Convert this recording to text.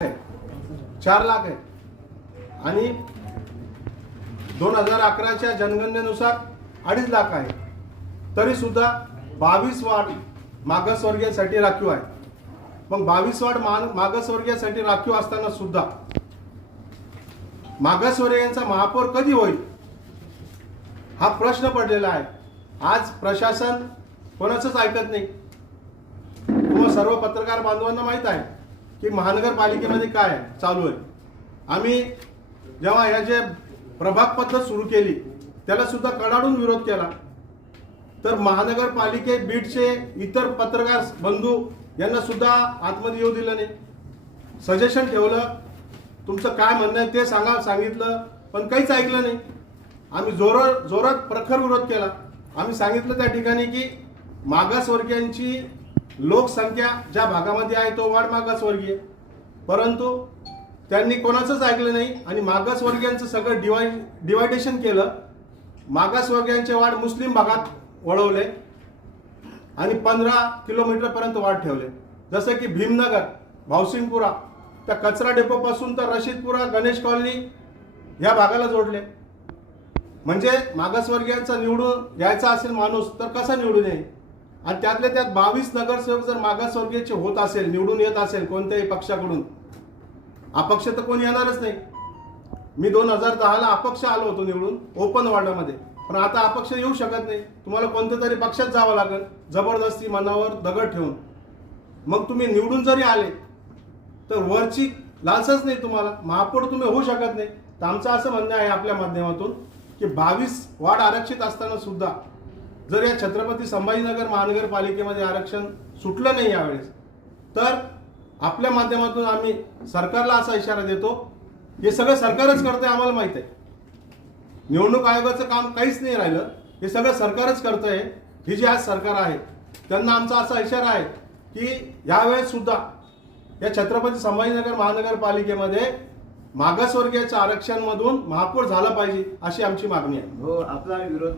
आहे. चार लाख आहे. आणि दोन हजार अकराच्या जनगणनेनुसार अडीच लाख आहे. तरी सुद्धा बावीस वार्ड मागासवर्गीयांसाठी राखीव आहे. मग बावीस वार्ड मागासवर्गीयांसाठी राखीव असताना सुद्धा मागासवर्गीयांचा महापौर कधी होईल? हा प्रश्न पडलेला आहे. आज प्रशासन कोणाचंच ऐकत नाही. तुम्हा सर्व पत्रकार बांधवांना माहीत आहे. की महानगरपालिकेमध्ये काय चालू आहे. आम्ही जेव्हा ह्या जे प्रभाग पद्धत सुरू केली त्याला सुद्धा कडाडून विरोध केला. तर महानगरपालिके बीडचे इतर पत्रकार बंधू यांना सुद्धा आतमध्ये येऊ दिलं नाही. सजेशन ठेवलं. तुमचं काय म्हणणं आहे ते सांगा सांगितलं पण काहीच ऐकलं नाही. आम्ही जोरात जोरात प्रखर विरोध केला. आम्ही सांगितलं त्या ठिकाणी की मागासवर्गीयांची लोकसंख्या ज्या भागामध्ये आहे तो वाढ मागासवर्गीय. परंतु त्यांनी कोणाचंच ऐकलं नाही आणि मागासवर्गीयांचं सगळं डिवाय डिवायडेशन केलं. मागासवर्गीयांचे वाढ मुस्लिम भागात वळवले आणि पंधरा किलोमीटरपर्यंत वाढ ठेवले. जसं की भीमनगर भावसिंगपुरा त्या कचरा डेपोपासून तर रशीदपुरा गणेश कॉलनी या भागाला जोडले. म्हणजे मागासवर्गीयांचा निवडून यायचा असेल माणूस तर कसा निवडून येईल? आणि त्यातल्या त्यात बावीस नगरसेवक जर मागासवर्गीयचे होत असेल निवडून येत असेल कोणत्याही पक्षाकडून अपक्ष तर कोणी येणारच नाही. मी दोन हजार दहाला अपक्ष आलो होतो निवडून ओपन वॉर्डामध्ये. पण आता अपक्ष येऊ शकत नाही. तुम्हाला कोणत्या तरी पक्षात जावं लागेल जबरदस्ती मनावर दगड ठेवून. मग तुम्ही निवडून जरी आले तर वरची लालसच नाही तुम्हाला. महापौर तुम्ही होऊ शकत नाही. तर आमचं असं म्हणणं आहे आपल्या माध्यमातून की बावीस वार्ड आरक्षित असताना सुद्धा जर या छत्रपती संभाजीनगर महानगरपालिकेमध्ये आरक्षण सुटलं नाही यावेळेस तर आपल्या माध्यमातून आम्ही सरकारला असा इशारा देतो हे सगळं सरकारच करतंय आम्हाला माहीत आहे. निवडणूक आयोगाचं काम काहीच नाही राहिलं हे सगळं सरकारच करतंय ही जी आज सरकार आहे त्यांना आमचा असा इशारा आहे की यावेळेस सुद्धा या छत्रपती संभाजीनगर महानगरपालिकेमध्ये मागासवर्गीयाच्या आरक्षणमधून महापौर झाला पाहिजे अशी आमची मागणी आहे. हो आपला विरोध